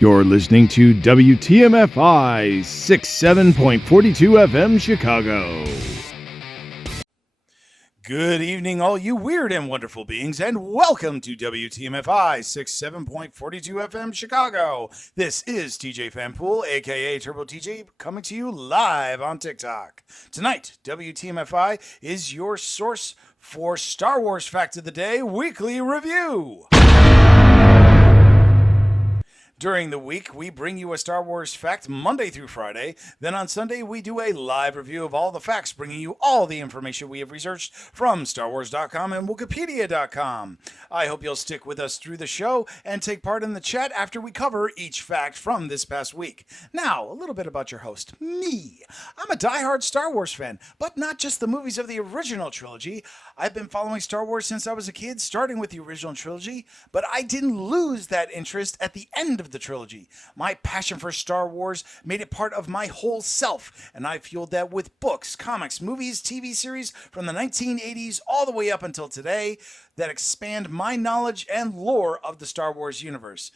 You're listening to WTMFI 67.42 FM Chicago. Good evening, all you weird and wonderful beings, and welcome to WTMFI 67.42 FM Chicago. This is TJ Fanpool, aka Turbo TJ, coming to you live on TikTok. Tonight, WTMFI is your source for Star Wars Fact of the Day Weekly Review. During the week, we bring you a Star Wars fact Monday through Friday. Then on Sunday, we do a live review of all the facts, bringing you all the information we have researched from StarWars.com and Wikipedia.com. I hope you'll stick with us through the show and take part in the chat after we cover each fact from this past week. Now, a little bit about your host, me. I'm a diehard Star Wars fan, but not just the movies of the original trilogy. I've been following Star Wars since I was a kid, starting with the original trilogy, but I didn't lose that interest at the end of the trilogy. My passion for Star Wars made it part of my whole self, and I fueled that with books, comics, movies, TV series from the 1980s all the way up until today that expand my knowledge and lore of the Star Wars universe.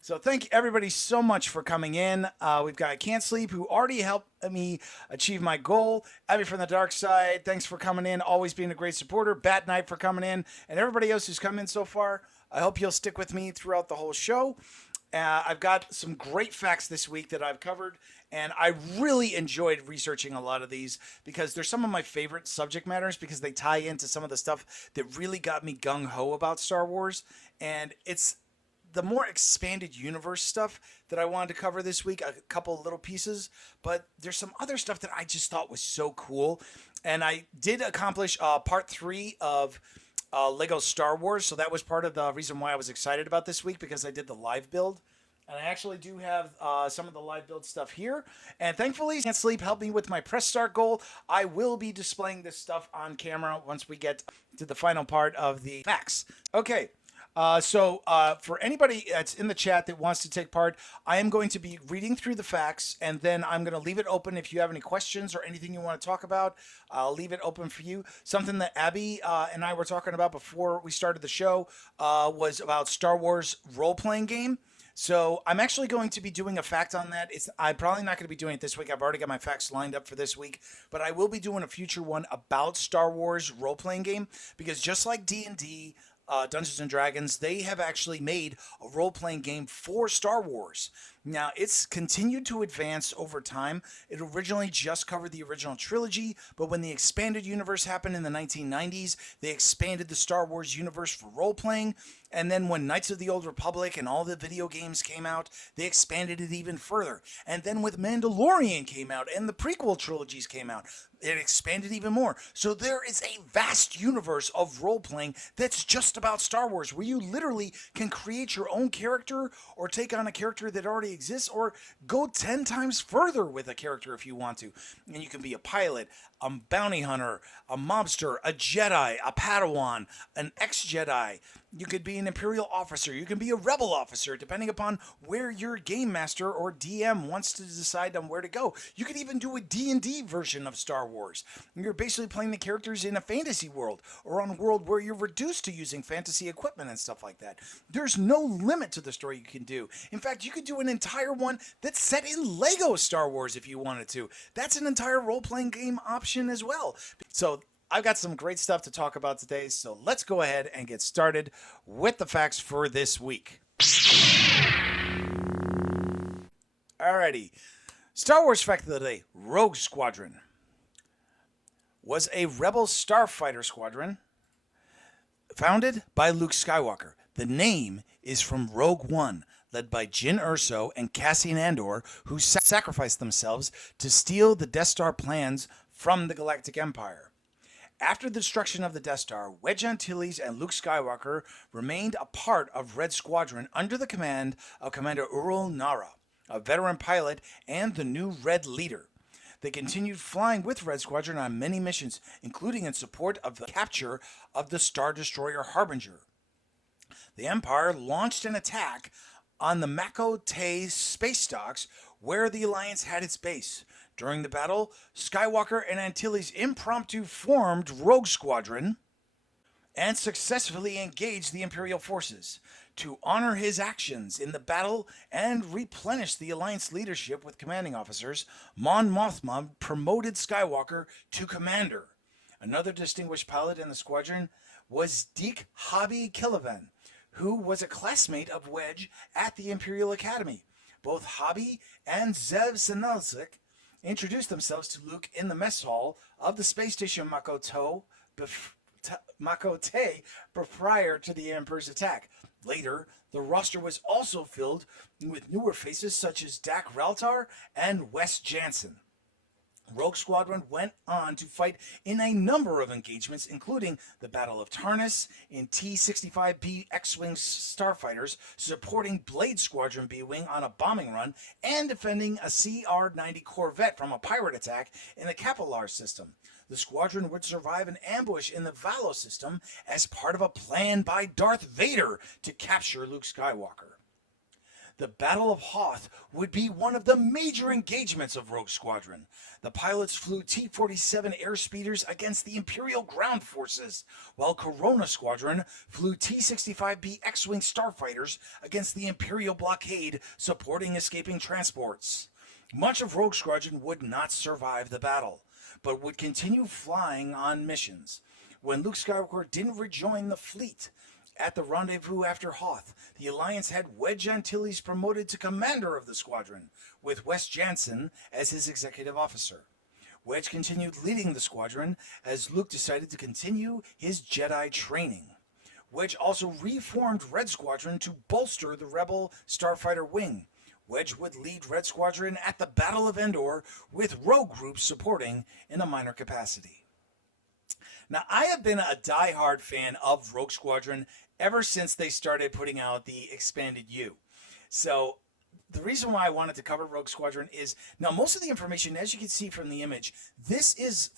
So thank everybody so much for coming in. We've got Can't Sleep, who already helped me achieve my goal. Abby from the Dark Side, thanks for coming in, always being a great supporter. Bat Knight for coming in, and everybody else who's come in so far. I hope you'll stick with me throughout the whole show. I've got some great facts this week that I've covered, and I really enjoyed researching a lot of these because they're some of my favorite subject matters because they tie into some of the stuff that really got me gung-ho about Star Wars, and it's the more expanded universe stuff that I wanted to cover this week, a couple little pieces, but there's some other stuff that I just thought was so cool, and I did accomplish part 3 of Lego Star Wars, so that was part of the reason why I was excited about this week because I did the live build, and I actually do have some of the live build stuff here, and thankfully Can't Sleep helped me with my press start goal. I will be displaying this stuff on camera once we get to the final part of the facts. Okay. So for anybody that's in the chat that wants to take part, I am going to be reading through the facts, and then I'm going to leave it open if you have any questions or anything you want to talk about. I'll leave it open for you. Something that Abby and I were talking about before we started the show was about Star Wars role-playing game. So I'm actually going to be doing a fact on that. I'm probably not going to be doing it this week. I've already got my facts lined up for this week, but I will be doing a future one about Star Wars role-playing game because just like D&D, Dungeons and Dragons, they have actually made a role-playing game for Star Wars. Now, it's continued to advance over time. It originally just covered the original trilogy, but when the expanded universe happened in the 1990s, they expanded the Star Wars universe for role-playing. And then when Knights of the Old Republic and all the video games came out, they expanded it even further. And then with Mandalorian came out and the prequel trilogies came out, it expanded even more. So there is a vast universe of role-playing that's just about Star Wars, where you literally can create your own character or take on a character that already exists or go 10 times further with a character if you want to. And you can be a pilot, a bounty hunter, a mobster, a Jedi, a Padawan, an ex-Jedi. You could be an Imperial officer. You can be a Rebel officer, depending upon where your game master or DM wants to decide on where to go. You could even do a D&D version of Star Wars. You're basically playing the characters in a fantasy world or on a world where you're reduced to using fantasy equipment and stuff like that. There's no limit to the story you can do. In fact, you could do an entire one that's set in Lego Star Wars if you wanted to. That's an entire role-playing game option as well. So I've got some great stuff to talk about today, so let's go ahead and get started with the facts for this week. Alrighty. Star Wars fact of the day, Rogue Squadron was a rebel starfighter squadron founded by Luke Skywalker. The name is from Rogue One, led by Jyn Erso and Cassian Andor, who sacrificed themselves to steal the Death Star plans from the Galactic Empire. After the destruction of the Death Star, Wedge Antilles and Luke Skywalker remained a part of Red Squadron under the command of Commander Ural Nara, a veteran pilot and the new Red leader. They continued flying with Red Squadron on many missions, including in support of the capture of the Star Destroyer Harbinger. The Empire launched an attack on the Mako Te space docks where the Alliance had its base. During the battle, Skywalker and Antilles impromptu formed Rogue Squadron and successfully engaged the Imperial forces. to honor his actions in the battle and replenish the Alliance leadership with commanding officers, Mon Mothma promoted Skywalker to commander. Another distinguished pilot in the squadron was Deke Hobby Killivan, who was a classmate of Wedge at the Imperial Academy. Both Hobby and Zev Sinelzik introduced themselves to Luke in the mess hall of the space station Makote prior to the Emperor's attack. Later, the roster was also filled with newer faces such as Dak Raltar and Wes Jansen. Rogue Squadron went on to fight in a number of engagements, including the Battle of Tarnus in T-65B X-Wing starfighters, supporting Blade Squadron B-Wing on a bombing run, and defending a CR-90 Corvette from a pirate attack in the Capillar system. The squadron would survive an ambush in the Valo system as part of a plan by Darth Vader to capture Luke Skywalker. The Battle of Hoth would be one of the major engagements of Rogue Squadron. The pilots flew T-47 airspeeders against the Imperial ground forces, while Corona Squadron flew T-65B X-Wing starfighters against the Imperial blockade supporting escaping transports. Much of Rogue Squadron would not survive the battle, but would continue flying on missions. When Luke Skywalker didn't rejoin the fleet at the rendezvous after Hoth, the Alliance had Wedge Antilles promoted to commander of the squadron, with Wes Jansen as his executive officer. Wedge continued leading the squadron as Luke decided to continue his Jedi training. Wedge also reformed Red Squadron to bolster the Rebel starfighter wing. Wedge would lead Red Squadron at the Battle of Endor, with rogue groups supporting in a minor capacity. Now, I have been a die-hard fan of Rogue Squadron ever since they started putting out the expanded U. So the reason why I wanted to cover Rogue Squadron is, now most of the information, as you can see from the image, this is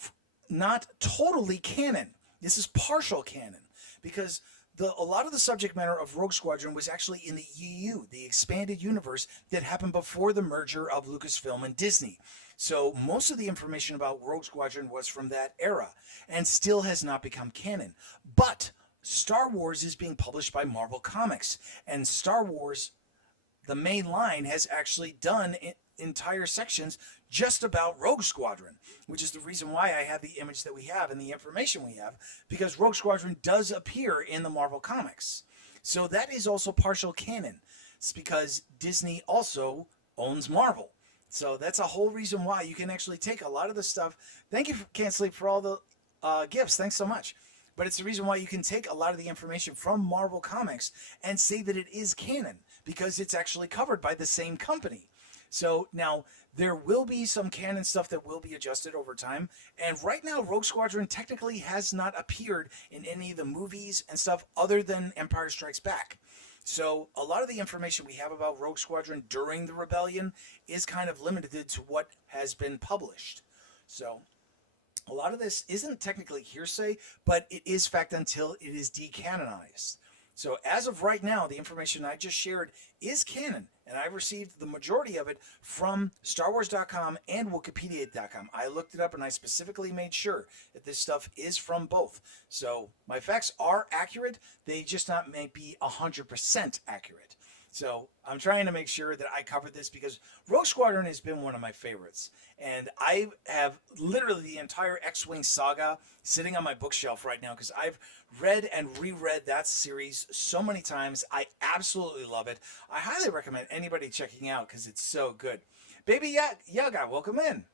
not totally canon. This is partial canon, because a lot of the subject matter of Rogue Squadron was actually in the EU, the expanded universe that happened before the merger of Lucasfilm and Disney. So most of the information about Rogue Squadron was from that era and still has not become canon. But Star Wars is being published by Marvel Comics, and Star Wars, the main line, has actually done entire sections just about Rogue Squadron, which is the reason why I have the image that we have and the information we have, because Rogue Squadron does appear in the Marvel Comics. So that is also partial canon. It's because Disney also owns Marvel. So that's a whole reason why you can actually take a lot of the stuff. Thank you, Can't Sleep, for all the gifts. Thanks so much. But it's the reason why you can take a lot of the information from Marvel Comics and say that it is canon, because it's actually covered by the same company. So now there will be some canon stuff that will be adjusted over time. And right now, Rogue Squadron technically has not appeared in any of the movies and stuff other than Empire Strikes Back. So a lot of the information we have about Rogue Squadron during the rebellion is kind of limited to what has been published. So a lot of this isn't technically hearsay, but it is fact until it is decanonized. So as of right now, the information I just shared is canon, and I received the majority of it from StarWars.com and Wikipedia.com. I looked it up, and I specifically made sure that this stuff is from both. So my facts are accurate. They just not may be 100% accurate. So I'm trying to make sure that I cover this, because Rogue Squadron has been one of my favorites. And I have literally the entire X-Wing saga sitting on my bookshelf right now, because I've read and reread that series so many times. I absolutely love it. I highly recommend anybody checking out, because it's so good. Baby Yaga, welcome in.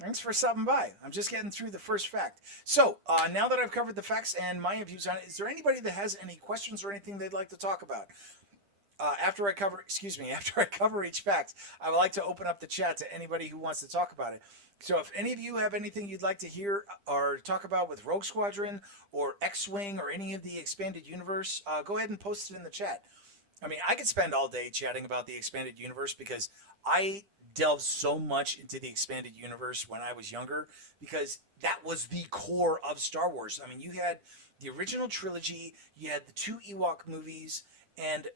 Thanks for stopping by. I'm just getting through the first fact. So now that I've covered the facts and my views on it, is there anybody that has any questions or anything they'd like to talk about? After I cover each fact, I would like to open up the chat to anybody who wants to talk about it. So if any of you have anything you'd like to hear or talk about with Rogue Squadron or X-Wing or any of the expanded universe, go ahead and post it in the chat. I mean, I could spend all day chatting about the expanded universe, because I delved so much into the expanded universe when I was younger, because that was the core of Star Wars. I mean, you had the original trilogy, you had the 2 Ewok movies, and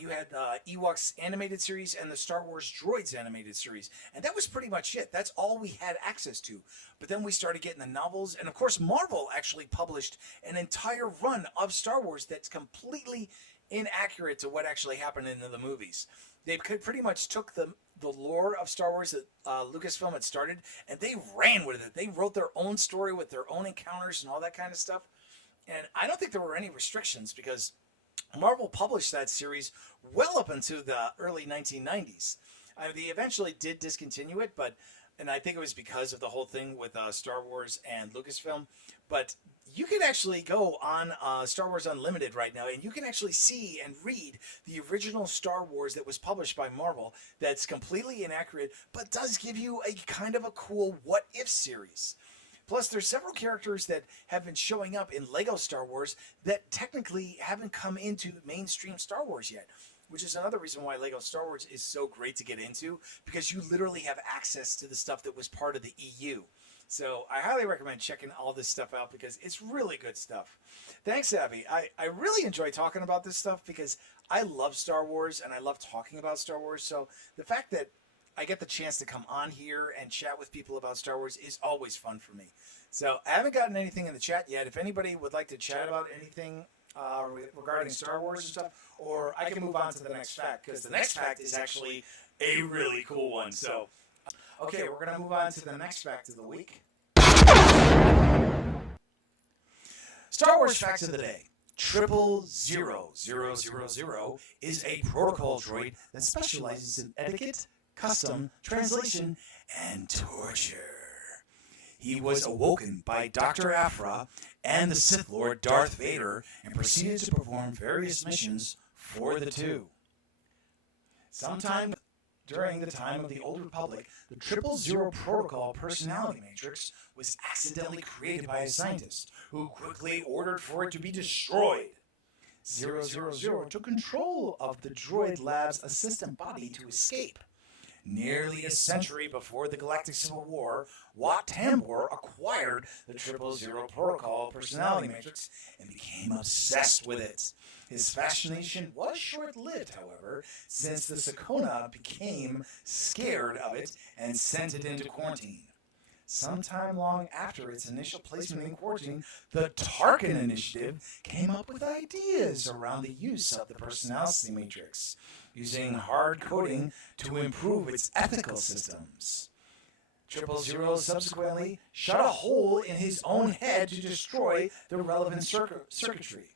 you had Ewoks animated series and the Star Wars Droids animated series. And that was pretty much it. That's all we had access to. But then we started getting the novels. And of course, Marvel actually published an entire run of Star Wars that's completely inaccurate to what actually happened in the movies. They pretty much took the lore of Star Wars that Lucasfilm had started, and they ran with it. They wrote their own story with their own encounters and all that kind of stuff. And I don't think there were any restrictions because Marvel published that series well up into the early 1990s. They eventually did discontinue it, and I think it was because of the whole thing with Star Wars and Lucasfilm. But you can actually go on Star Wars Unlimited right now, and you can actually see and read the original Star Wars that was published by Marvel that's completely inaccurate, but does give you a kind of a cool what-if series. Plus, there's several characters that have been showing up in Lego Star Wars that technically haven't come into mainstream Star Wars yet, which is another reason why Lego Star Wars is so great to get into, because you literally have access to the stuff that was part of the EU. So I highly recommend checking all this stuff out because it's really good stuff. Thanks, Abby. I really enjoy talking about this stuff because I love Star Wars and I love talking about Star Wars. So the fact that I get the chance to come on here and chat with people about Star Wars is always fun for me. So I haven't gotten anything in the chat yet. If anybody would like to chat about anything regarding Star Wars and stuff, or I can move on to the next fact because the next fact is actually a really cool one. So, okay, we're going to move on to the next fact of the week. Star Wars fact of the day. 000000 is a protocol droid that specializes in etiquette, custom, translation, and torture. He was awoken by Dr. Aphra and the Sith Lord Darth Vader and proceeded to perform various missions for the two. Sometime during the time of the Old Republic, the 000 protocol personality matrix was accidentally created by a scientist who quickly ordered for it to be destroyed. 000 took control of the droid lab's assistant body to escape. Nearly a century before the Galactic Civil War, Wat Tambor acquired the 000 protocol personality matrix and became obsessed with it. His fascination was short-lived, however, since the Sakona became scared of it and sent it into quarantine. Sometime long after its initial placement in quarantine, the Tarkin Initiative came up with ideas around the use of the personality matrix, using hard coding to improve its ethical systems. 000 subsequently shot a hole in his own head to destroy the relevant circuitry.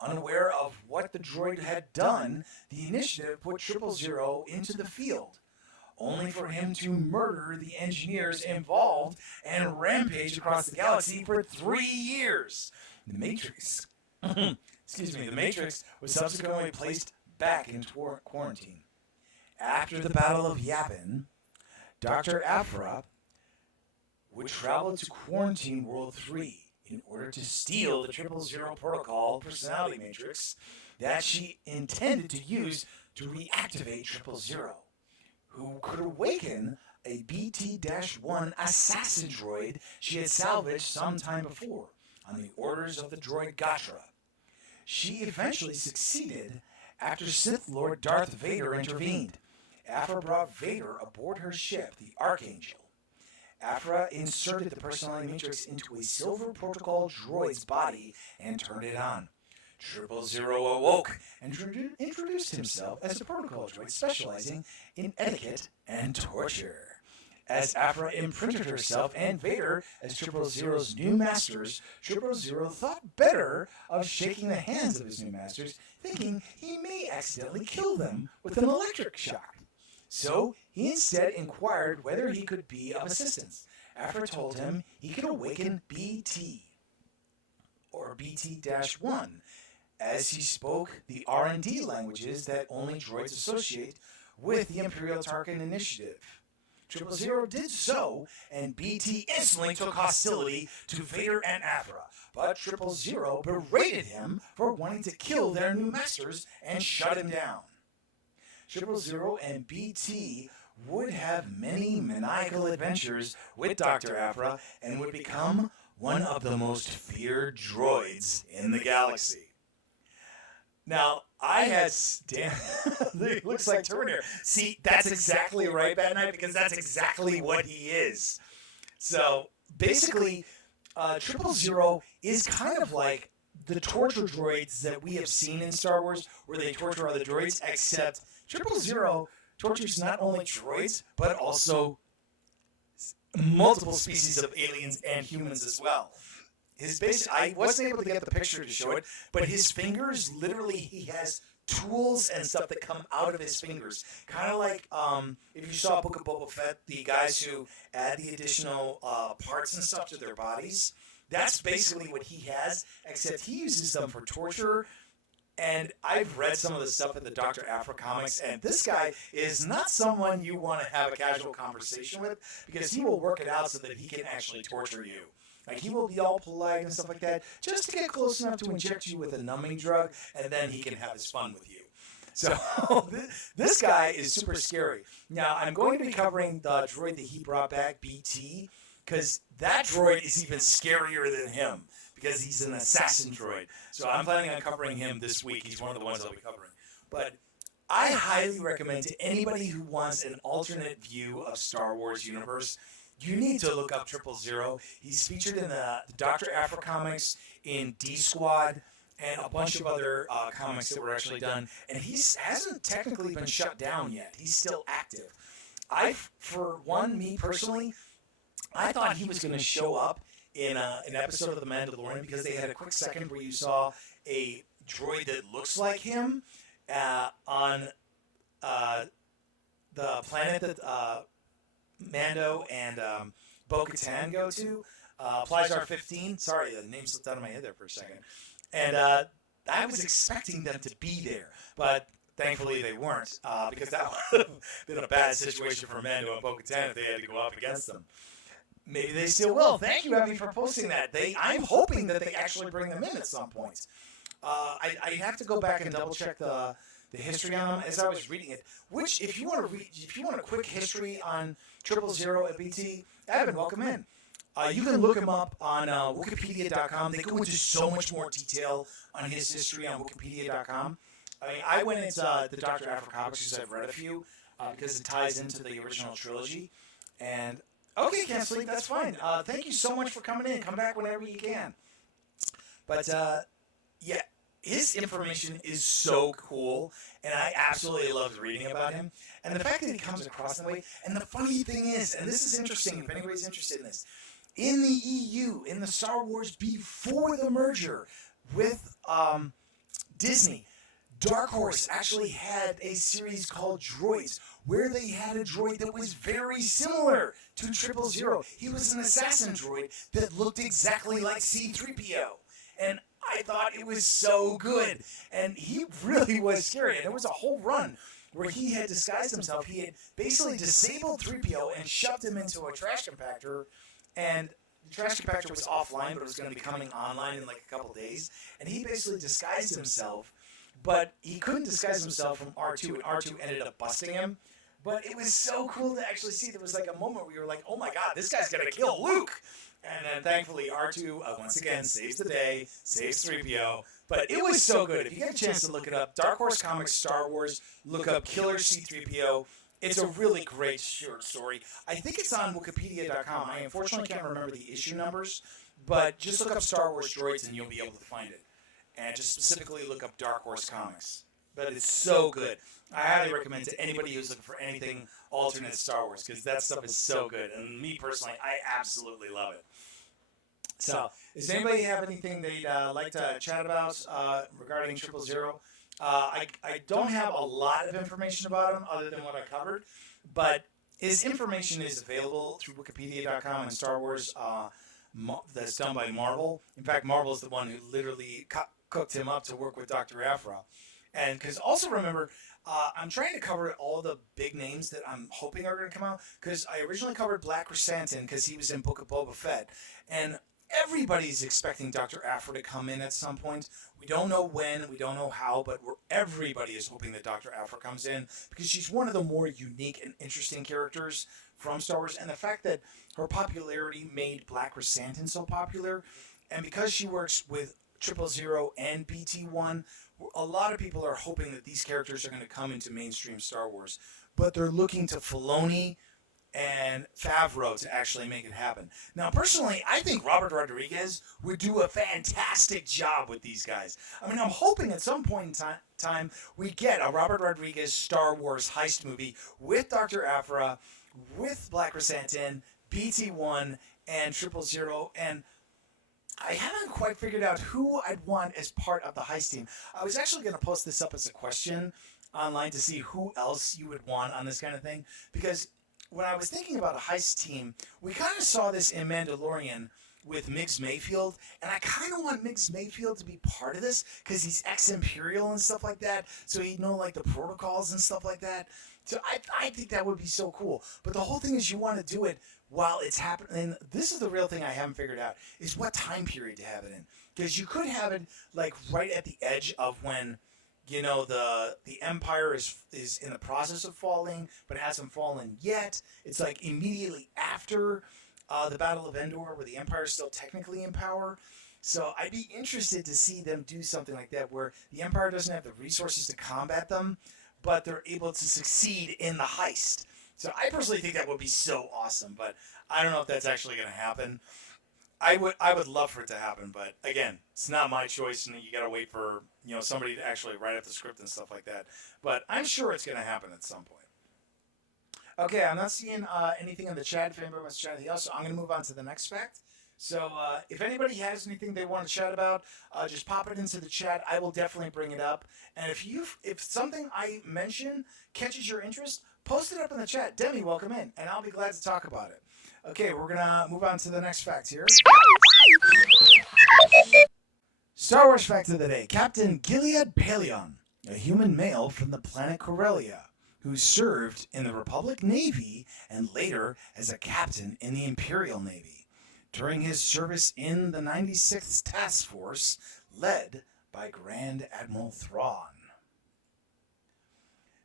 Unaware of what the droid had done, the initiative put 000 into the field, only for him to murder the engineers involved and rampage across the galaxy for 3 years. The Matrix, the Matrix was subsequently placed back in quarantine. After the Battle of Yavin, Dr. Aphra would travel to Quarantine World 3 in order to steal the 000 protocol personality matrix that she intended to use to reactivate 000, who could awaken a BT-1 assassin droid she had salvaged some time before on the orders of the droid Gatra. She eventually succeeded after Sith Lord Darth Vader intervened. Aphra brought Vader aboard her ship, the Archangel. Aphra inserted the personality matrix into a silver protocol droid's body and turned it on. 000 awoke and introduced himself as a protocol droid specializing in etiquette and torture. As Aphra imprinted herself and Vader as 000's new masters, 000 thought better of shaking the hands of his new masters, thinking he may accidentally kill them with an electric shock. So he instead inquired whether he could be of assistance. Aphra told him he could awaken BT, or BT-1, as he spoke the R&D languages that only droids associate with the Imperial Tarkin Initiative. 000 did so, and BT instantly took hostility to Vader and Aphra, but 000 berated him for wanting to kill their new masters and shut him down. 000 and BT would have many maniacal adventures with Dr. Aphra and would become one of the most feared droids in the galaxy. Now, I had it looks like Terminator. See, that's exactly right, Bad Night, because that's exactly what he is. So basically, 000 is kind of like the torture droids that we have seen in Star Wars, where they torture other droids, except 000 tortures not only droids, but also multiple species of aliens and humans as well. His base, I wasn't able to get the picture to show it, but his fingers, literally, he has tools and stuff that come out of his fingers. Kind of like if you saw Book of Boba Fett, the guys who add the additional parts and stuff to their bodies. That's basically what he has, except he uses them for torture. And I've read some of the stuff in the Dr. Aphra comics, and this guy is not someone you want to have a casual conversation with, because he will work it out so that he can actually torture you. Like, he will be all polite and stuff like that, just to get close enough to inject you with a numbing drug, and then he can have his fun with you. So, this guy is super scary. Now, I'm going to be covering the droid that he brought back, BT, because that droid is even scarier than him, because he's an assassin droid. So I'm planning on covering him this week. He's one of the ones I'll be covering. But I highly recommend to anybody who wants an alternate view of Star Wars universe, you need to look up 000. He's featured in the Dr. Aphra comics, in D-Squad, and a bunch of other comics that were actually done. And he hasn't technically been shut down yet. He's still active. For one, me personally, I thought he was going to show up in an episode of The Mandalorian, because they had a quick second where you saw a droid that looks like him on the planet that Mando and Bo-Katan go to, Plizar 15. Sorry, the name slipped out of my head there for a second. And I was expecting them to be there, but thankfully they weren't, because that would have been a bad situation for Mando and Bo-Katan if they had to go up against them. Maybe they still will. Thank you, Abby, for posting that. I'm hoping that they actually bring them in at some point. I have to go back and double check the history on them as I was reading it. Which, if you want a quick history on 000 at BT, Evan, welcome in. You can look him up on Wikipedia.com. They go into so much more detail on his history on Wikipedia.com. I mean, I went into the Dr. Aphra comics because I've read a few, because it ties into the original trilogy. And okay, can't sleep. That's fine. Thank you so much for coming in. Come back whenever you can. But yeah, his information is so cool, and I absolutely loved reading about him. And the fact that he comes across that way. And the funny thing is, and this is interesting if anybody's interested in this, in the EU, in the Star Wars before the merger with Disney, Dark Horse actually had a series called Droids, where they had a droid that was very similar to 000. He was an assassin droid that looked exactly like C-3PO. And I thought it was so good. And he really was scary. And there was a whole run where he had disguised himself. He had basically disabled 3PO and shoved him into a trash compactor. And the trash compactor was offline, but it was going to be coming online in like a couple days. And he basically disguised himself. But he couldn't disguise himself from R2, and R2 ended up busting him. But it was so cool to actually see. There was like a moment where you were like, oh my god, this guy's going to kill Luke. And then thankfully R2, once again, saves the day, saves 3PO. But it was so good. If you get a chance to look it up, Dark Horse Comics Star Wars, look up Killer C-3PO. It's a really great short story. I think it's on Wikipedia.com. I unfortunately can't remember the issue numbers. But just look up Star Wars Droids and you'll be able to find it. And just specifically look up Dark Horse Comics. But it's so good. I highly recommend to anybody who's looking for anything alternate Star Wars, because that stuff is so good. And me personally, I absolutely love it. So, does anybody have anything they'd like to chat about regarding 000? I don't have a lot of information about him other than what I covered, but his information is available through Wikipedia.com and Star Wars that's done by Marvel. In fact, Marvel is the one who literally cooked him up to work with Dr. Aphra. And because also remember, I'm trying to cover all the big names that I'm hoping are going to come out, because I originally covered Black Chrysanthemum because he was in Book of Boba Fett. And everybody's expecting Dr. Aphra to come in at some point. We don't know when, we don't know how, but everybody is hoping that Dr. Aphra comes in, because she's one of the more unique and interesting characters from Star Wars. And the fact that her popularity made Black Chrysanthemum so popular, and because she works with 000 and BT1, a lot of people are hoping that these characters are going to come into mainstream Star Wars. But they're looking to Filoni and Favreau to actually make it happen. Now, personally, I think Robert Rodriguez would do a fantastic job with these guys. I mean, I'm hoping at some point in time we get a Robert Rodriguez Star Wars heist movie with Dr. Aphra, with Black Chrysanthemum, BT-1, and 000, and I haven't quite figured out who I'd want as part of the heist team. I was actually going to post this up as a question online to see who else you would want on this kind of thing, because when I was thinking about a heist team, we kind of saw this in Mandalorian with Miggs Mayfield, and I kind of want Miggs Mayfield to be part of this because he's ex-Imperial and stuff like that, so he'd know like the protocols and stuff like that. So I think that would be so cool. But the whole thing is you want to do it while it's happening. And this is the real thing I haven't figured out, is what time period to have it in. Because you could have it like right at the edge of when, you know, the Empire is in the process of falling, but hasn't fallen yet. It's like immediately after the Battle of Endor, where the Empire is still technically in power. So I'd be interested to see them do something like that, where the Empire doesn't have the resources to combat them, but they're able to succeed in the heist. So I personally think that would be so awesome, but I don't know if that's actually going to happen. I would love for it to happen, but again, it's not my choice, and you got to wait for, you know, somebody to actually write up the script and stuff like that. But I'm sure it's going to happen at some point. Okay, I'm not seeing anything in the chat. If anybody wants to chat anything else, so I'm going to move on to the next fact. So if anybody has anything they want to chat about, just pop it into the chat. I will definitely bring it up. And if something I mention catches your interest, post it up in the chat. Demi, welcome in, and I'll be glad to talk about it. Okay, we're going to move on to the next fact here. Star Wars fact of the day. Captain Giliad Pallaeon, a human male from the planet Corellia, who served in the Republic Navy and later as a captain in the Imperial Navy during his service in the 96th Task Force, led by Grand Admiral Thrawn.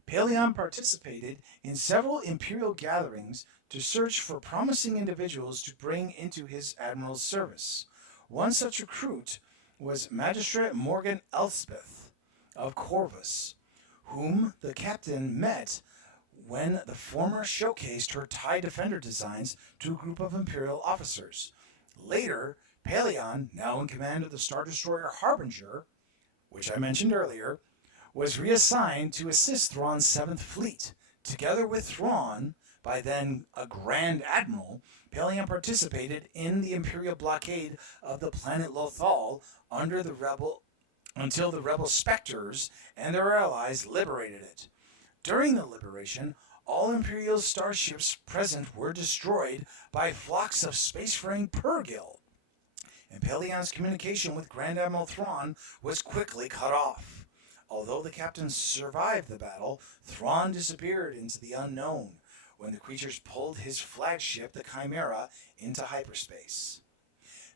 Pallaeon participated in several Imperial gatherings to search for promising individuals to bring into his admiral's service. One such recruit was Magistrate Morgan Elspeth of Corvus, whom the captain met when the former showcased her TIE Defender designs to a group of Imperial officers. Later, Pallaeon, now in command of the Star Destroyer Harbinger, which I mentioned earlier, was reassigned to assist Thrawn's 7th Fleet. Together with Thrawn, by then a Grand Admiral, Pallaeon participated in the Imperial blockade of the planet Lothal until the rebel Spectres and their allies liberated it. During the liberation, all Imperial starships present were destroyed by flocks of spacefaring Purrgil, and Pallaeon's communication with Grand Admiral Thrawn was quickly cut off. Although the captain survived the battle, Thrawn disappeared into the unknown when the creatures pulled his flagship, the Chimera, into hyperspace.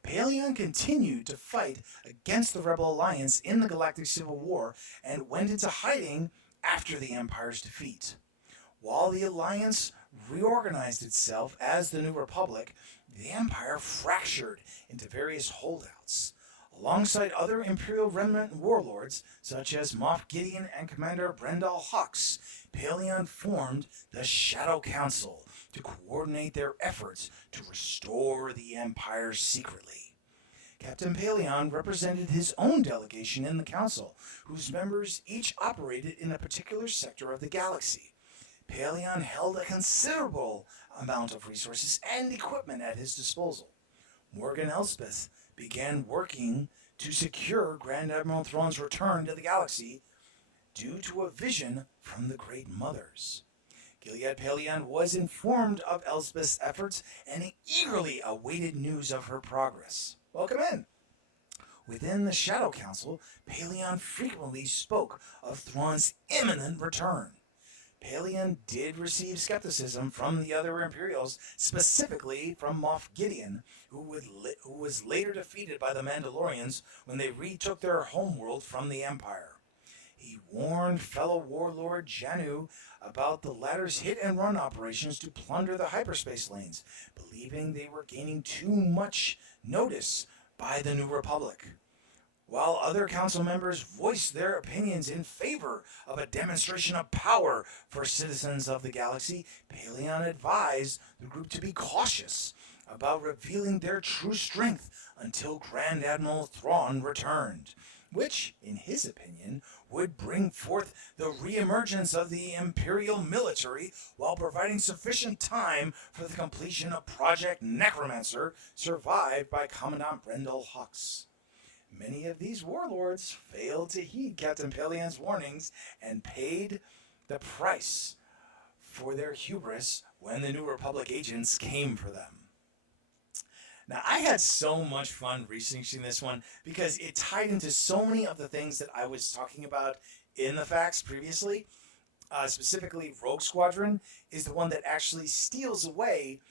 Pallaeon continued to fight against the Rebel Alliance in the Galactic Civil War and went into hiding after the Empire's defeat. While the Alliance reorganized itself as the New Republic, the Empire fractured into various holdouts. Alongside other Imperial remnant warlords, such as Moff Gideon and Commander Brendol Hux, Pallaeon formed the Shadow Council to coordinate their efforts to restore the Empire secretly. Captain Pallaeon represented his own delegation in the council, whose members each operated in a particular sector of the galaxy. Pallaeon held a considerable amount of resources and equipment at his disposal. Morgan Elspeth began working to secure Grand Admiral Thrawn's return to the galaxy due to a vision from the Great Mothers. Giliad Pallaeon was informed of Elspeth's efforts and eagerly awaited news of her progress. Welcome in. Within the Shadow Council, Pallaeon frequently spoke of Thrawn's imminent return. Pallaeon did receive skepticism from the other Imperials, specifically from Moff Gideon, who was later defeated by the Mandalorians when they retook their homeworld from the Empire. He warned fellow warlord Janu about the latter's hit-and-run operations to plunder the hyperspace lanes, believing they were gaining too much notice by the New Republic. while other council members voiced their opinions in favor of a demonstration of power for citizens of the galaxy. Pallaeon advised the group to be cautious about revealing their true strength until Grand Admiral Thrawn returned, which, in his opinion, would bring forth the reemergence of the Imperial military while providing sufficient time for the completion of Project Necromancer, survived by Commandant Brendel Hux. Many of these warlords failed to heed Captain Pallaeon's warnings and paid the price for their hubris when the New Republic agents came for them. Now, I had so much fun researching this one because it tied into so many of the things that I was talking about in the facts previously. Specifically, Rogue Squadron is the one that actually steals away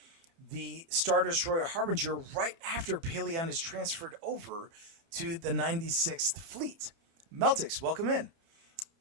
the Star Destroyer Harbinger right after Pallaeon is transferred over to the 96th Fleet. Meltix, welcome in.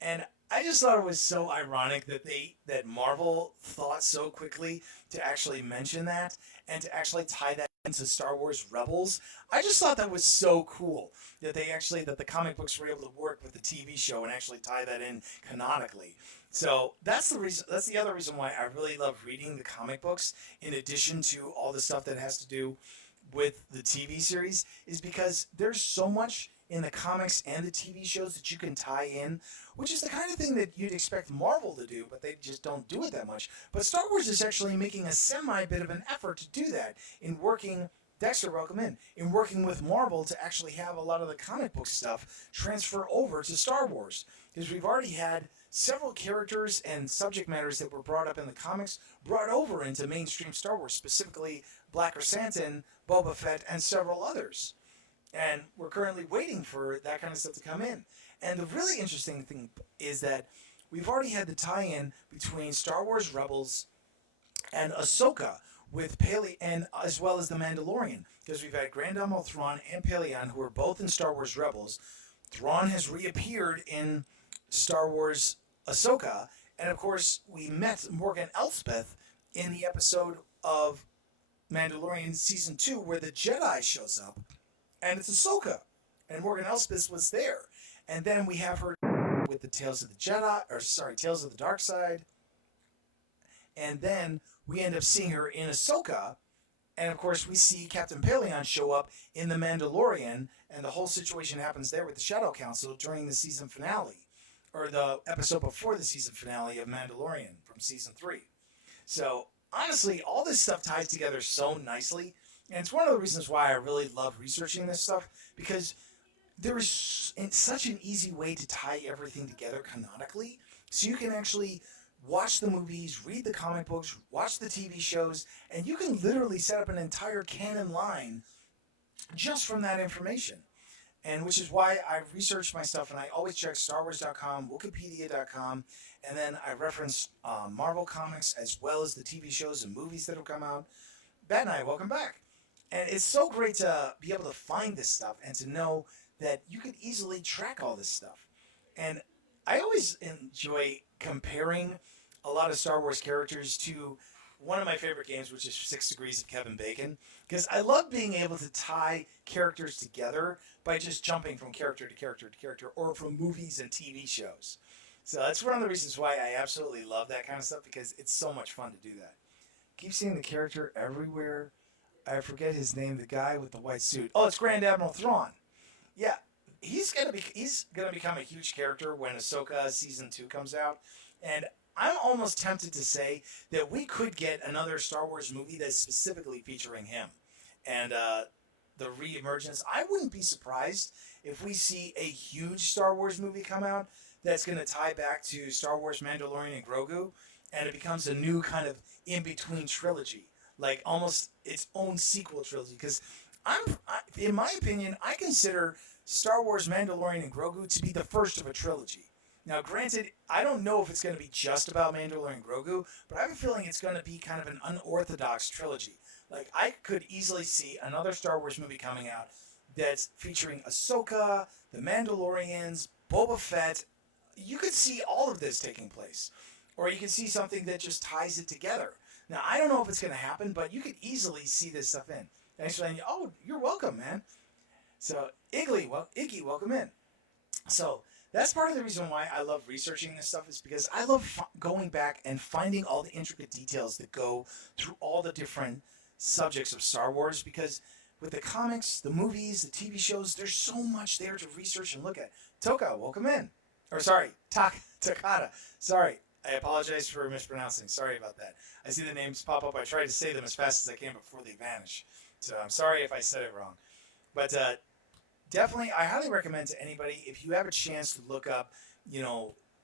And I just thought it was so ironic that Marvel thought so quickly to actually mention that and to actually tie that into Star Wars Rebels. I just thought that was so cool that that the comic books were able to work with the TV show and actually tie that in canonically. So that's the reason. That's the other reason why I really love reading the comic books, in addition to all the stuff that has to do with the TV series, is because there's so much in the comics and the TV shows that you can tie in, which is the kind of thing that you'd expect Marvel to do, but they just don't do it that much. But Star Wars is actually making a bit of an effort to do that in working. Dexter, welcome in working with Marvel to actually have a lot of the comic book stuff transfer over to Star Wars. Because we've already had several characters and subject matters that were brought up in the comics brought over into mainstream Star Wars, specifically Black Chrysanthemum, Boba Fett, and several others. And we're currently waiting for that kind of stuff to come in. And the really interesting thing is that we've already had the tie-in between Star Wars Rebels and Ahsoka with Pallaeon, and as well as the Mandalorian, because we've had Grand Admiral Thrawn and Pallaeon, who are both in Star Wars Rebels. Thrawn has reappeared in Star Wars Ahsoka, and of course we met Morgan Elsbeth in the episode of Mandalorian Season 2 where the Jedi shows up, and it's Ahsoka, and Morgan Elsbeth was there. And then we have her with the Tales of the Dark Side, and then we end up seeing her in Ahsoka, and of course we see Captain Pallaeon show up in The Mandalorian, and the whole situation happens there with the Shadow Council during the season finale, or the episode before the season finale of Mandalorian from Season 3. So, honestly, all this stuff ties together so nicely, and it's one of the reasons why I really love researching this stuff, because there is such an easy way to tie everything together canonically, so you can actually watch the movies, read the comic books, watch the TV shows, and you can literally set up an entire canon line just from that information. And which is why I research my stuff, and I always check StarWars.com, Wikipedia.com, and then I reference Marvel Comics as well as the TV shows and movies that have come out. Bat Knight, welcome back. And it's so great to be able to find this stuff and to know that you can easily track all this stuff. And I always enjoy comparing a lot of Star Wars characters to one of my favorite games, which is 6 Degrees of Kevin Bacon, because I love being able to tie characters together by just jumping from character to character to character, or from movies and TV shows. So that's one of the reasons why I absolutely love that kind of stuff, because it's so much fun to do that. Keep seeing the character everywhere. I forget his name, the guy with the white suit. Oh, it's Grand Admiral Thrawn. Yeah, he's gonna become a huge character when Ahsoka Season 2 comes out, and I'm almost tempted to say that we could get another Star Wars movie that's specifically featuring him, and the reemergence. I wouldn't be surprised if we see a huge Star Wars movie come out that's going to tie back to Star Wars Mandalorian and Grogu, and it becomes a new kind of in-between trilogy, like almost its own sequel trilogy. Because in my opinion, I consider Star Wars Mandalorian and Grogu to be the first of a trilogy. Now, granted, I don't know if it's going to be just about Mandalorian and Grogu, but I have a feeling it's going to be kind of an unorthodox trilogy. Like, I could easily see another Star Wars movie coming out that's featuring Ahsoka, the Mandalorians, Boba Fett. You could see all of this taking place. Or you could see something that just ties it together. Now, I don't know if it's going to happen, but you could easily see this stuff in. Thanks for saying, oh, you're welcome, man. So Iggy, welcome in. So that's part of the reason why I love researching this stuff is because I love going back and finding all the intricate details that go through all the different subjects of Star Wars. Because with the comics, the movies, the TV shows, there's so much there to research and look at. Toka, welcome in. Or sorry, Takata. Sorry, I apologize for mispronouncing. Sorry about that. I see the names pop up. I try to say them as fast as I can before they vanish. So I'm sorry if I said it wrong. But definitely, I highly recommend to anybody if you have a chance to look up,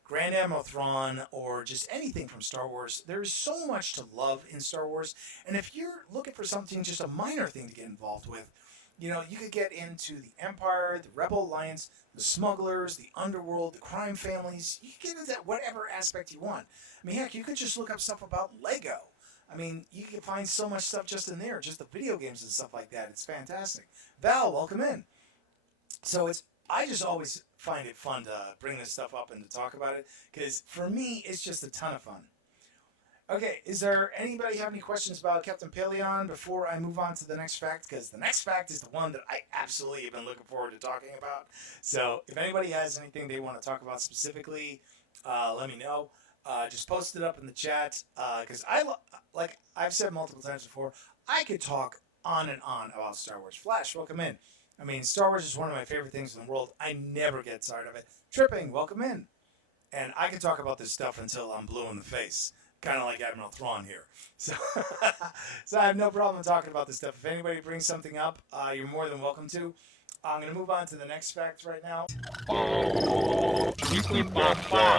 Grand Admiral Thrawn or just anything from Star Wars. There's so much to love in Star Wars, and if you're looking for something, just a minor thing to get involved with, you could get into the Empire, the Rebel Alliance, the smugglers, the underworld, the crime families. You can get into that whatever aspect you want. I mean, heck, you could just look up stuff about Lego. I mean, you can find so much stuff just in there, just the video games and stuff like that. It's fantastic. Val, welcome in. So I just always find it fun to bring this stuff up and to talk about it because for me it's just a ton of fun. Okay, is there anybody have any questions about Captain Pallaeon before I move on to the next fact? Because the next fact is the one that I absolutely have been looking forward to talking about. So if anybody has anything they want to talk about specifically, let me know. Just post it up in the chat because like I've said multiple times before, I could talk on and on about Star Wars. Flash, welcome in. I mean, Star Wars is one of my favorite things in the world. I never get tired of it. Tripping, welcome in. And I can talk about this stuff until I'm blue in the face, kind of like Admiral Thrawn here. So, so I have no problem talking about this stuff. If anybody brings something up, you're more than welcome to. I'm going to move on to the next fact right now.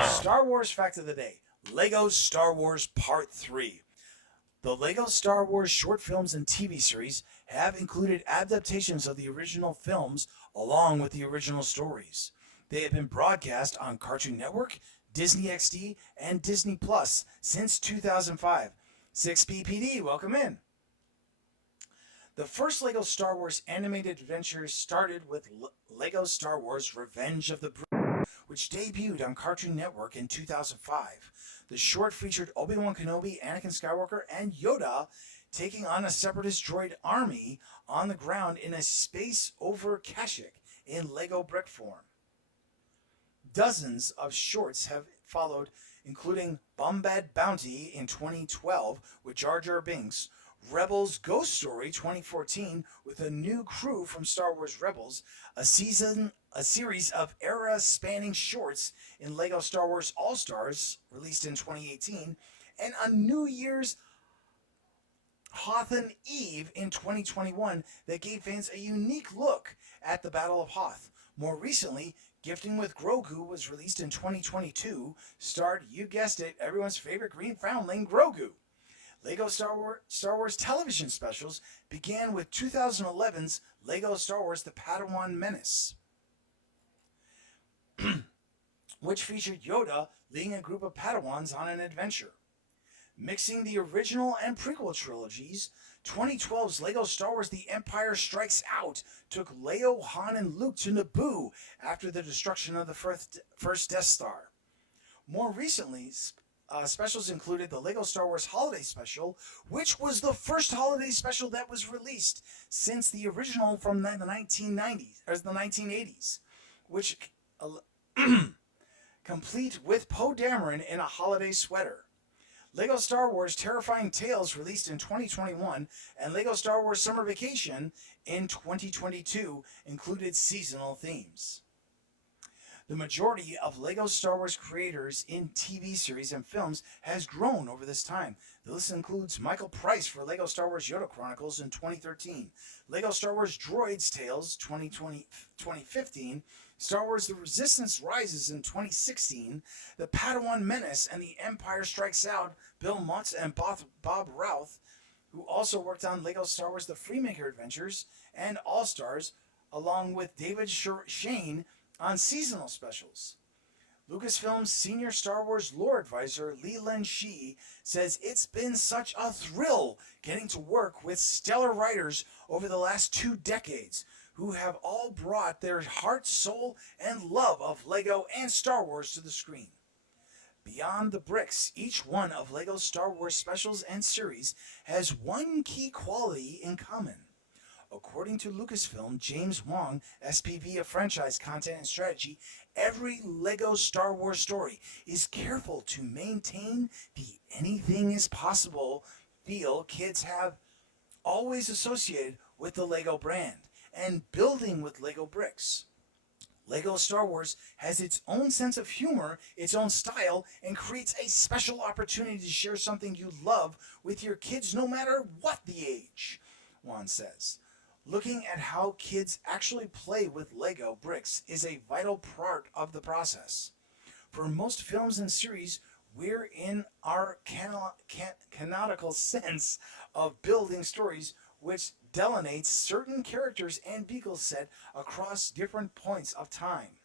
Star Wars fact of the day. Lego Star Wars Part 3. The Lego Star Wars short films and TV series have included adaptations of the original films along with the original stories. They have been broadcast on Cartoon Network, Disney XD, and Disney Plus since 2005. 6BPD, welcome in. The first Lego Star Wars animated adventure started with Lego Star Wars Revenge of the Brood, which debuted on Cartoon Network in 2005. The short featured Obi-Wan Kenobi, Anakin Skywalker, and Yoda taking on a separatist droid army on the ground in a space over Kashyyyk in Lego brick form. Dozens of shorts have followed, including Bombad Bounty in 2012 with Jar Jar Binks, Rebels Ghost Story 2014 with a new crew from Star Wars Rebels, a series of era-spanning shorts in Lego Star Wars All-Stars released in 2018, and a New Year's Hoth and Eve in 2021 that gave fans a unique look at the Battle of Hoth. More recently, Gifting with Grogu was released in 2022, starred, you guessed it, everyone's favorite green foundling, Grogu. Lego Star Wars television specials began with 2011's Lego Star Wars The Padawan Menace, which featured Yoda leading a group of Padawans on an adventure. Mixing the original and prequel trilogies, 2012's Lego Star Wars The Empire Strikes Out took Leia, Han, and Luke to Naboo after the destruction of the first Death Star. More recently, specials included the Lego Star Wars Holiday Special, which was the first holiday special that was released since the original from the 1990s or the 1980s, which complete with Poe Dameron in a holiday sweater. Lego Star Wars Terrifying Tales released in 2021 and Lego Star Wars Summer Vacation in 2022 included seasonal themes. The majority of Lego Star Wars creators in TV series and films has grown over this time. The list includes Michael Price for Lego Star Wars Yoda Chronicles in 2013, Lego Star Wars Droids Tales 2015, Star Wars The Resistance Rises in 2016, The Padawan Menace and The Empire Strikes Out, Bill Mutz and Bob Routh, who also worked on Lego Star Wars The Freemaker Adventures and All-Stars, along with David Shane on seasonal specials. Lucasfilm's senior Star Wars lore advisor Lee Len Shi says it's been such a thrill getting to work with stellar writers over the last 2 decades who have all brought their heart, soul, and love of Lego and Star Wars to the screen. Beyond the bricks, each one of Lego's Star Wars specials and series has one key quality in common. According to Lucasfilm, James Wong, SPV of Franchise Content and Strategy, every LEGO Star Wars story is careful to maintain the anything is possible feel kids have always associated with the LEGO brand and building with LEGO bricks. LEGO Star Wars has its own sense of humor, its own style, and creates a special opportunity to share something you love with your kids no matter what the age, Juan says. Looking at how kids actually play with LEGO bricks is a vital part of the process. For most films and series, we're in our canonical sense of building stories which delineates certain characters and vehicles set across different points of time.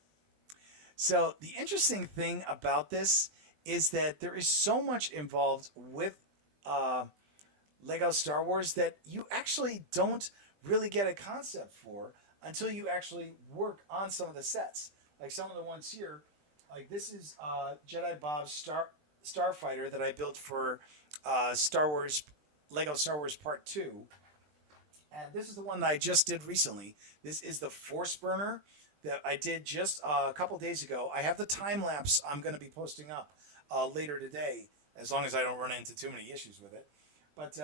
So the interesting thing about this is that there is so much involved with Lego Star Wars that you actually don't really get a concept for until you actually work on some of the sets. Like some of the ones here, like this is Jedi Bob's Starfighter that I built for Star Wars, Lego Star Wars Part 2. And this is the one that I just did recently. This is the Force Burner that I did just a couple days ago. I have the time lapse I'm going to be posting up later today, as long as I don't run into too many issues with it. But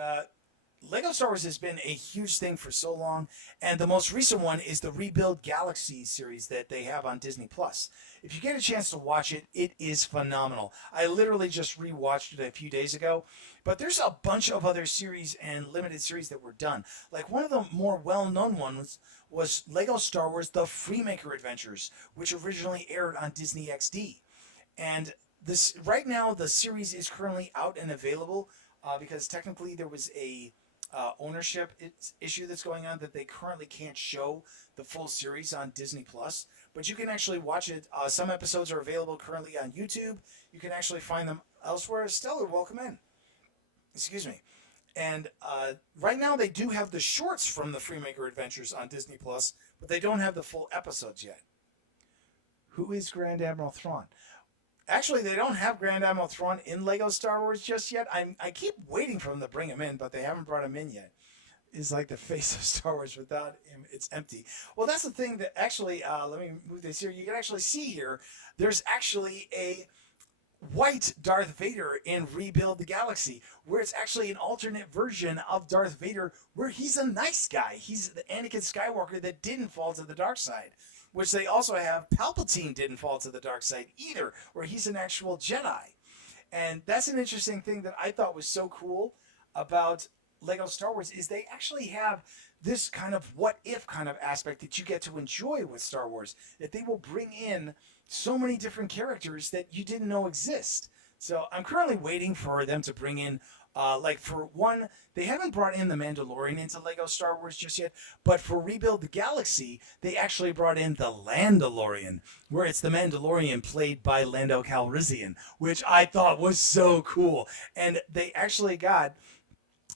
Lego Star Wars has been a huge thing for so long, and the most recent one is the Rebuild Galaxy series that they have on Disney Plus. If you get a chance to watch it, it is phenomenal. I literally just rewatched it a few days ago, but there's a bunch of other series and limited series that were done. Like one of the more well-known ones was Lego Star Wars: The Freemaker Adventures, which originally aired on Disney XD. And this right now the series is currently out and available because technically there was a ownership issue that's going on that they currently can't show the full series on Disney Plus, but you can actually watch it. Some episodes are available currently on YouTube. You can actually find them elsewhere. Stellar, welcome in. Excuse me. And right now they do have the shorts from the Freemaker Adventures on Disney Plus, but they don't have the full episodes yet. Who is Grand Admiral Thrawn? Actually, they don't have Grand Admiral Thrawn in Lego Star Wars just yet. I keep waiting for them to bring him in, but they haven't brought him in yet. It's like the face of Star Wars. Without him, it's empty. Well, that's the thing that actually, let me move this here. You can actually see here, there's actually a white Darth Vader in Rebuild the Galaxy, where it's actually an alternate version of Darth Vader where he's a nice guy. He's the Anakin Skywalker that didn't fall to the dark side. Which they also have Palpatine didn't fall to the dark side either, where he's an actual Jedi. And that's an interesting thing that I thought was so cool about Lego Star Wars is they actually have this kind of what if kind of aspect that you get to enjoy with Star Wars, that they will bring in so many different characters that you didn't know exist. So I'm currently waiting for them to bring in like for one, they haven't brought in the Mandalorian into Lego Star Wars just yet, but for Rebuild the Galaxy, they actually brought in the Landalorian, where it's the Mandalorian played by Lando Calrissian, which I thought was so cool. And they actually got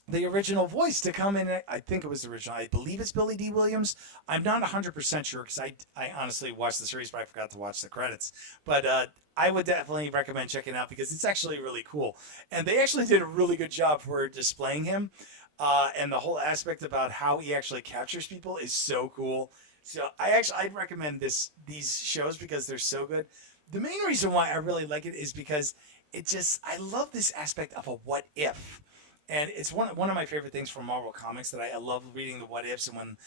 the original voice to come in. I think it was the original. I believe it's Billy D. Williams. I'm not 100% sure because I honestly watched the series, but I forgot to watch the credits. But I would definitely recommend checking it out because it's actually really cool. And they actually did a really good job for displaying him. And the whole aspect about how he actually captures people is so cool. So I'd recommend these shows because they're so good. The main reason why I really like it is because I love this aspect of a what if. And it's one of my favorite things from Marvel Comics that I love reading the what ifs. And when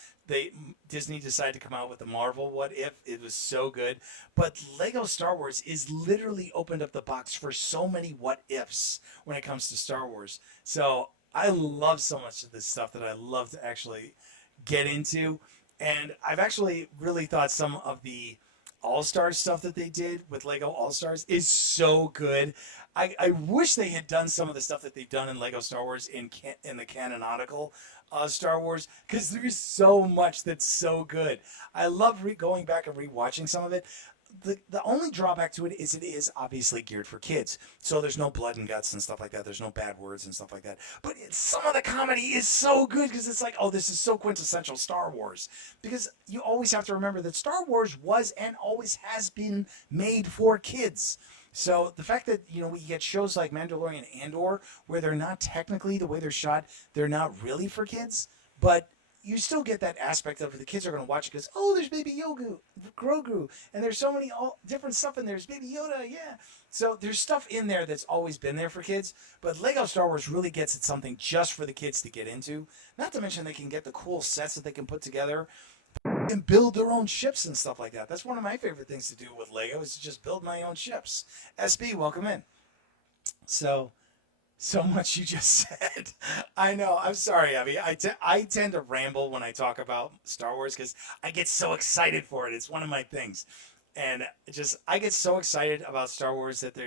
Disney decided to come out with the Marvel what if, it was so good. But Lego Star Wars is literally opened up the box for so many what ifs when it comes to Star Wars. So I love so much of this stuff that I love to actually get into. And I've actually really thought some of the All-Stars stuff that they did with Lego All-Stars is so good. I wish they had done some of the stuff that they've done in Lego Star Wars in the canonical Star Wars, because there is so much that's so good. I love going back and rewatching some of it. The only drawback to it is obviously geared for kids. So there's no blood and guts and stuff like that. There's no bad words and stuff like that. But some of the comedy is so good because it's like, oh, this is so quintessential Star Wars. Because you always have to remember that Star Wars was and always has been made for kids. So the fact that, we get shows like Mandalorian and Andor, where they're not technically, the way they're shot, they're not really for kids, but you still get that aspect of the kids are going to watch it because, oh, there's Baby Yogu, Grogu, and there's so many all different stuff in there. There's Baby Yoda, yeah. So there's stuff in there that's always been there for kids, but Lego Star Wars really gets it something just for the kids to get into. Not to mention they can get the cool sets that they can put together and build their own ships and stuff like that. That's one of my favorite things to do with Lego is to just build my own ships. SB, welcome in. So much you just said. I know. I'm sorry, Abby. I tend to ramble when I talk about Star Wars because I get so excited for it. It's one of my things. And I get so excited about Star Wars that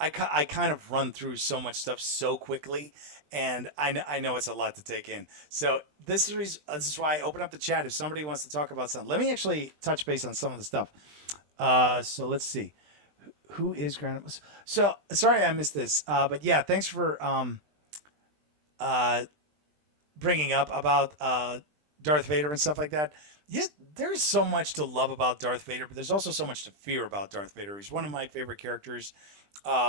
I kind of run through so much stuff so quickly. And I know it's a lot to take in. So this is why I open up the chat if somebody wants to talk about something. Let me actually touch base on some of the stuff. So let's see. Who is Grand? So sorry I missed this, but yeah, thanks for bringing up about Darth Vader and stuff like that. Yeah, there's so much to love about Darth Vader, but there's also so much to fear about Darth Vader. He's one of my favorite characters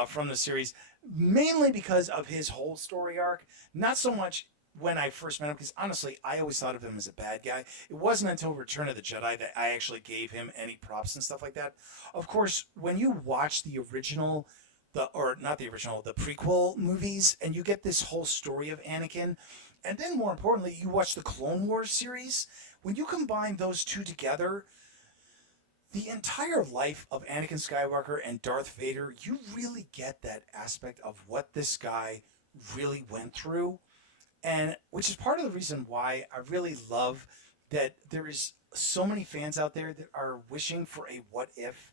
from the series, mainly because of his whole story arc. Not so much when I first met him, because honestly, I always thought of him as a bad guy. It wasn't until Return of the Jedi that I actually gave him any props and stuff like that. Of course, when you watch the original, the prequel movies, and you get this whole story of Anakin, and then more importantly, you watch the Clone Wars series, when you combine those two together, the entire life of Anakin Skywalker and Darth Vader, you really get that aspect of what this guy really went through. And which is part of the reason why I really love that there is so many fans out there that are wishing for a what if,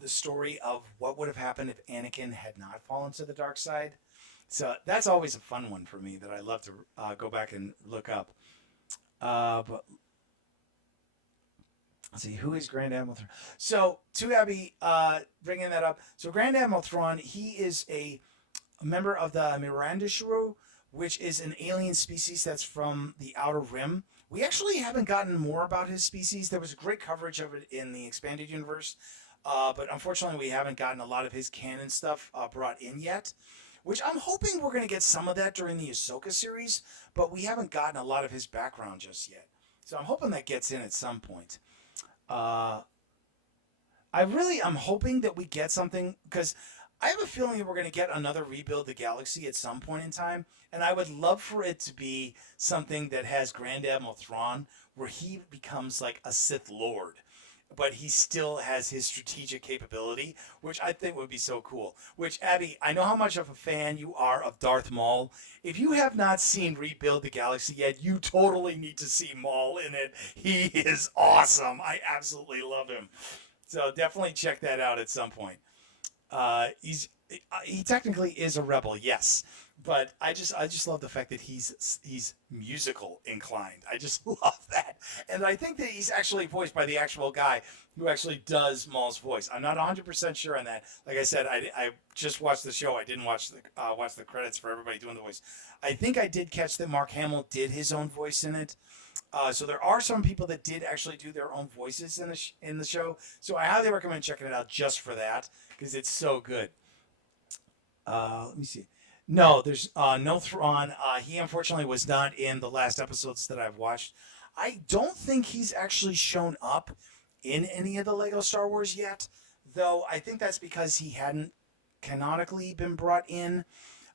the story of what would have happened if Anakin had not fallen to the dark side. So that's always a fun one for me that I love to go back and look up. But let's see, who is Grand Admiral Thrawn? So to Abby bringing that up. So Grand Admiral Thrawn, he is a member of the Mirandishru, which is an alien species that's from the Outer Rim. We actually haven't gotten more about his species. There was great coverage of it in the expanded universe, but unfortunately we haven't gotten a lot of his canon stuff brought in yet, which I'm hoping we're going to get some of that during the Ahsoka series, but we haven't gotten a lot of his background just yet. So I'm hoping that gets in at some point. I'm hoping that we get something, because I have a feeling that we're going to get another Rebuild the Galaxy at some point in time, and I would love for it to be something that has Grand Admiral Thrawn, where he becomes like a Sith Lord, but he still has his strategic capability, which I think would be so cool. Which, Abby, I know how much of a fan you are of Darth Maul. If you have not seen Rebuild the Galaxy yet, you totally need to see Maul in it. He is awesome. I absolutely love him. So definitely check that out at some point. He technically is a rebel, yes, but I just love the fact that he's musical inclined. I just love that, and I think that he's actually voiced by the actual guy who actually does Maul's voice. I'm not 100% sure on that. Like I said, I just watched the show. I didn't watch the credits for everybody doing the voice. I think I did catch that Mark Hamill did his own voice in it. So there are some people that did actually do their own voices in the show. So I highly recommend checking it out just for that, because it's so good. Let me see. No, there's no Thrawn. He unfortunately was not in the last episodes that I've watched. I don't think he's actually shown up in any of the Lego Star Wars yet, though I think that's because he hadn't canonically been brought in,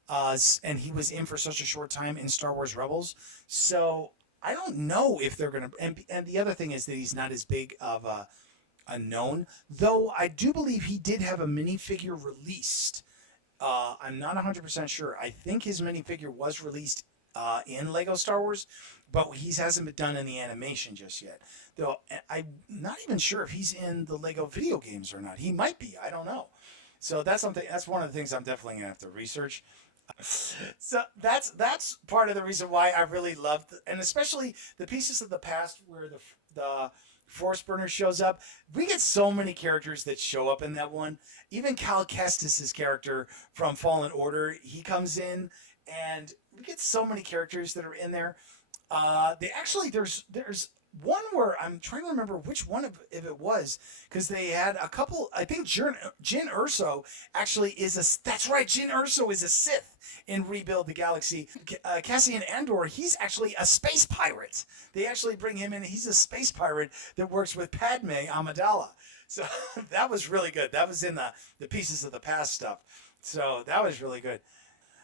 and he was in for such a short time in Star Wars Rebels. So I don't know if they're going to... And the other thing is that he's not as big of a known, though I do believe he did have a minifigure released. I'm not 100% sure. I think his minifigure was released in Lego Star Wars, but he hasn't been done in the animation just yet. Though I'm not even sure if he's in the Lego video games or not. He might be. I don't know. So that's something. That's one of the things I'm definitely gonna have to research. So that's part of the reason why I really loved, and especially the pieces of the past where the Force Burner shows up. We get so many characters that show up in that one. Even Cal Kestis' character from Fallen Order, he comes in, and we get so many characters that are in there. They actually there's one where I'm trying to remember which one of if it was, because they had a couple. I think Jin Urso actually is a. That's right, Jin Urso is a Sith in Rebuild the Galaxy. Cassian Andor, he's actually a space pirate. They actually bring him in. He's a space pirate that works with Padme Amidala. So that was really good. That was in the Pieces of the Past stuff. So that was really good.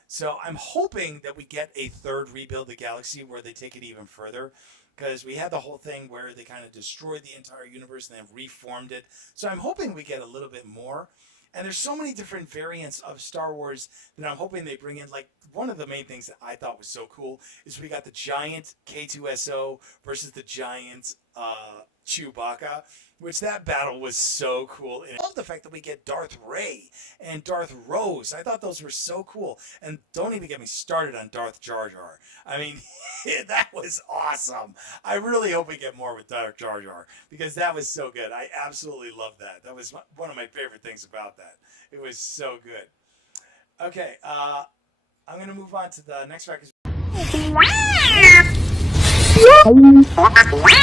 So I'm hoping that we get a third Rebuild the Galaxy where they take it even further, because we had the whole thing where they kind of destroyed the entire universe and then reformed it. So I'm hoping we get a little bit more. And there's so many different variants of Star Wars that I'm hoping they bring in. Like, one of the main things that I thought was so cool is we got the giant K2SO versus the giant Chewbacca, which that battle was so cool. And I love the fact that we get Darth Ray and Darth Rose. I thought those were so cool. And don't even get me started on Darth Jar Jar. I mean, that was awesome. I really hope we get more with Darth Jar Jar, because that was so good. I absolutely love that. That was one of my favorite things about that. It was so good. Okay, I'm going to move on to the next fact.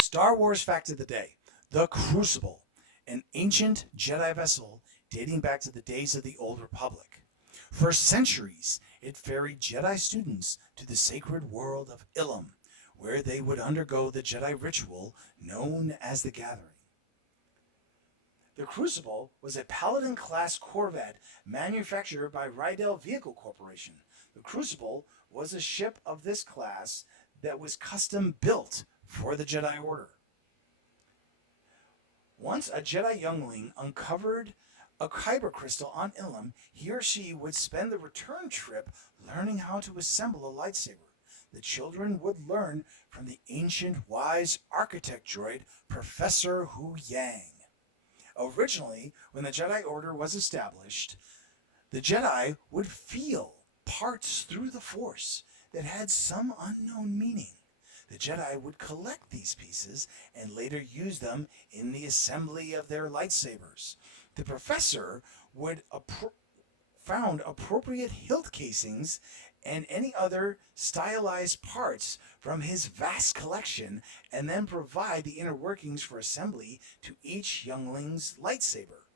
Star Wars fact of the day. The Crucible, an ancient Jedi vessel dating back to the days of the Old Republic. For centuries, it ferried Jedi students to the sacred world of Ilum, where they would undergo the Jedi ritual known as the Gathering. The Crucible was a Paladin-class corvette manufactured by Rydell Vehicle Corporation. The Crucible was a ship of this class that was custom built for the Jedi Order. Once a Jedi youngling uncovered a kyber crystal on Ilum, he or she would spend the return trip learning how to assemble a lightsaber. The children would learn from the ancient wise architect droid, Professor Hu Yang. Originally, when the Jedi Order was established, the Jedi would feel parts through the Force that had some unknown meaning. The Jedi would collect these pieces and later use them in the assembly of their lightsabers. The professor would found appropriate hilt casings and any other stylized parts from his vast collection, and then provide the inner workings for assembly to each youngling's lightsaber.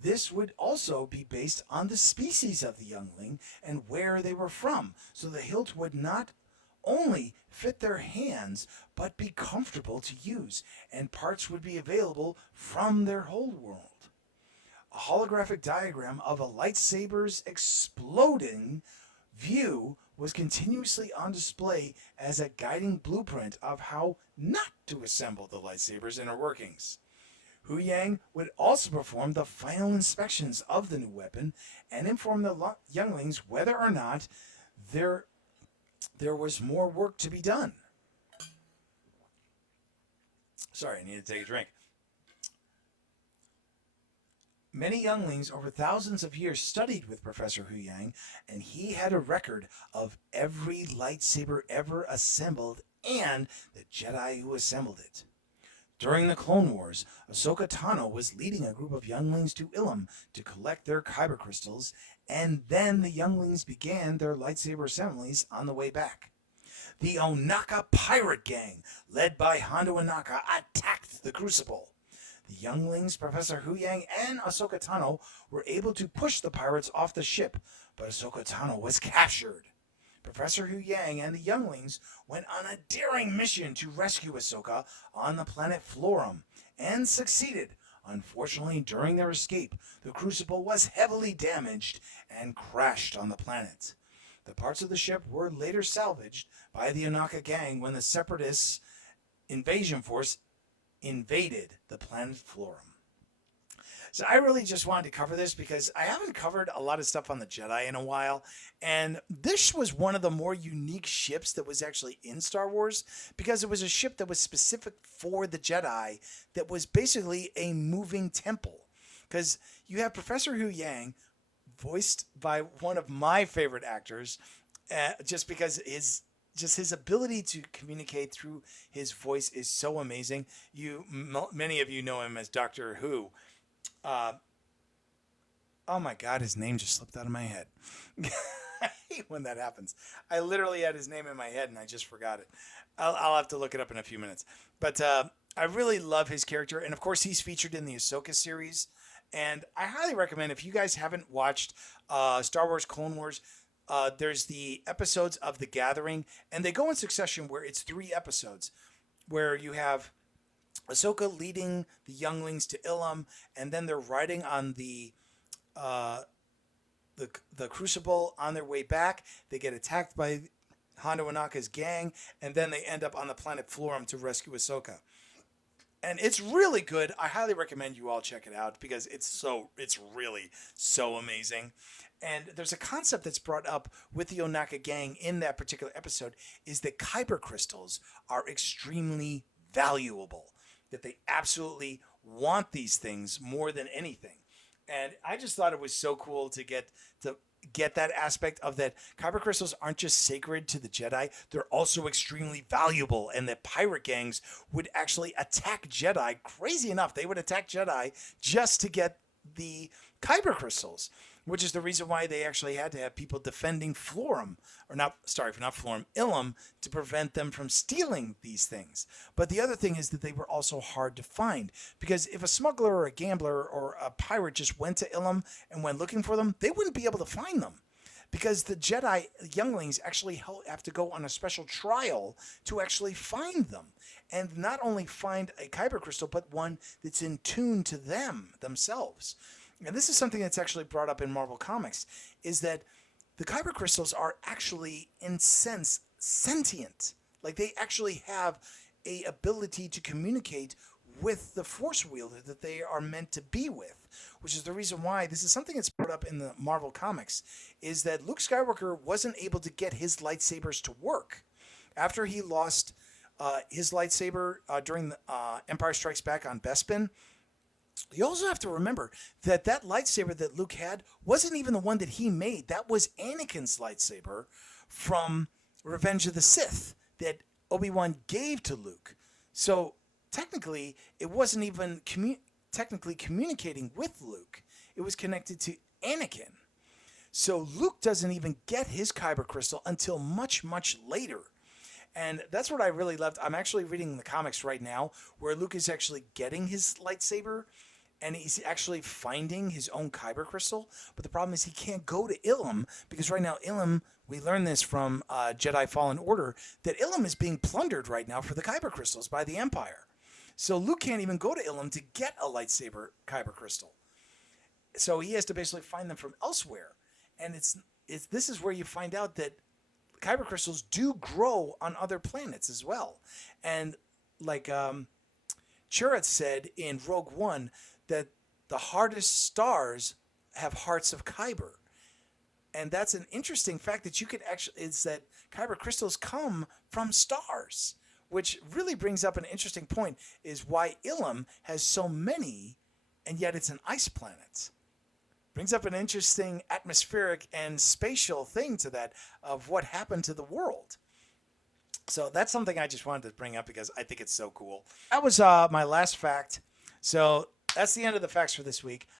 This would also be based on the species of the youngling and where they were from, so the hilt would not only fit their hands, but be comfortable to use, and parts would be available from their whole world. A holographic diagram of a lightsaber's exploding view was continuously on display as a guiding blueprint of how not to assemble the lightsaber's inner workings. Hu Yang would also perform the final inspections of the new weapon and inform the younglings whether or not there was more work to be done. Sorry, I need to take a drink. Many younglings over thousands of years studied with Professor Hu Yang, and he had a record of every lightsaber ever assembled and the Jedi who assembled it. During the Clone Wars, Ahsoka Tano was leading a group of younglings to Ilum to collect their kyber crystals, and then the younglings began their lightsaber assemblies on the way back. The Onaka pirate gang, led by Hondo Ohnaka, attacked the Crucible. The younglings, Professor Hu Yang and Ahsoka Tano, were able to push the pirates off the ship, but Ahsoka Tano was captured. Professor Hu Yang and the younglings went on a daring mission to rescue Ahsoka on the planet Florum, and succeeded. Unfortunately, during their escape, the Crucible was heavily damaged and crashed on the planet. The parts of the ship were later salvaged by the Ohnaka gang when the Separatists' invasion force invaded the planet Florum. So I really just wanted to cover this because I haven't covered a lot of stuff on the Jedi in a while, and this was one of the more unique ships that was actually in Star Wars, because it was a ship that was specific for the Jedi, that was basically a moving temple. Because you have Professor Hu Yang, voiced by one of my favorite actors, just because his ability to communicate through his voice is so amazing. Many of you know him as Doctor Who. Oh my God, his name just slipped out of my head. I hate when that happens. I literally had his name in my head and I just forgot it. I'll have to look it up in a few minutes. But I really love his character. And of course, he's featured in the Ahsoka series. And I highly recommend, if you guys haven't watched Star Wars Clone Wars, there's the episodes of The Gathering. And they go in succession where it's 3 episodes where you have Ahsoka leading the younglings to Ilum. And then they're riding on the Crucible on their way back. They get attacked by Hondo Ohnaka's gang, and then they end up on the planet Florum to rescue Ahsoka. And it's really good. I highly recommend you all check it out because it's really so amazing. And there's a concept that's brought up with the Ohnaka gang in that particular episode, is that kyber crystals are extremely valuable, that they absolutely want these things more than anything. And I just thought it was so cool to get that aspect of that. Kyber crystals aren't just sacred to the Jedi, they're also extremely valuable, and that pirate gangs would actually attack Jedi. Crazy enough, they would attack Jedi just to get the kyber crystals, which is the reason why they actually had to have people defending Ilum, to prevent them from stealing these things. But the other thing is that they were also hard to find, because if a smuggler or a gambler or a pirate just went to Ilum and went looking for them, they wouldn't be able to find them, because the Jedi younglings actually have to go on a special trial to actually find them, and not only find a kyber crystal, but one that's in tune to themselves. And this is something that's actually brought up in Marvel Comics, is that the kyber crystals are actually, in sense, sentient. Like, they actually have a ability to communicate with the Force wielder that they are meant to be with, which is the reason why this is something that's brought up in the Marvel Comics, is that Luke Skywalker wasn't able to get his lightsabers to work. After he lost his lightsaber during the Empire Strikes Back on Bespin, you also have to remember that lightsaber that Luke had wasn't even the one that he made. That was Anakin's lightsaber from Revenge of the Sith that Obi-Wan gave to Luke. So technically, it wasn't even technically communicating with Luke. It was connected to Anakin. So Luke doesn't even get his kyber crystal until much, much later. And that's what I really loved. I'm actually reading the comics right now where Luke is actually getting his lightsaber and he's actually finding his own kyber crystal. But the problem is he can't go to Ilum, because right now Ilum, we learned this from Jedi Fallen Order, that Ilum is being plundered right now for the kyber crystals by the Empire. So Luke can't even go to Ilum to get a lightsaber kyber crystal. So he has to basically find them from elsewhere. And this is where you find out that kyber crystals do grow on other planets as well. And like Chirrut said in Rogue One, that the hardest stars have hearts of kyber. And that's an interesting fact that you could actually, is that kyber crystals come from stars, which really brings up an interesting point, is why Ilum has so many, and yet it's an ice planet. Brings up an interesting atmospheric and spatial thing to that, of what happened to the world. So that's something I just wanted to bring up because I think it's so cool. That was my last fact. So that's the end of the facts for this week.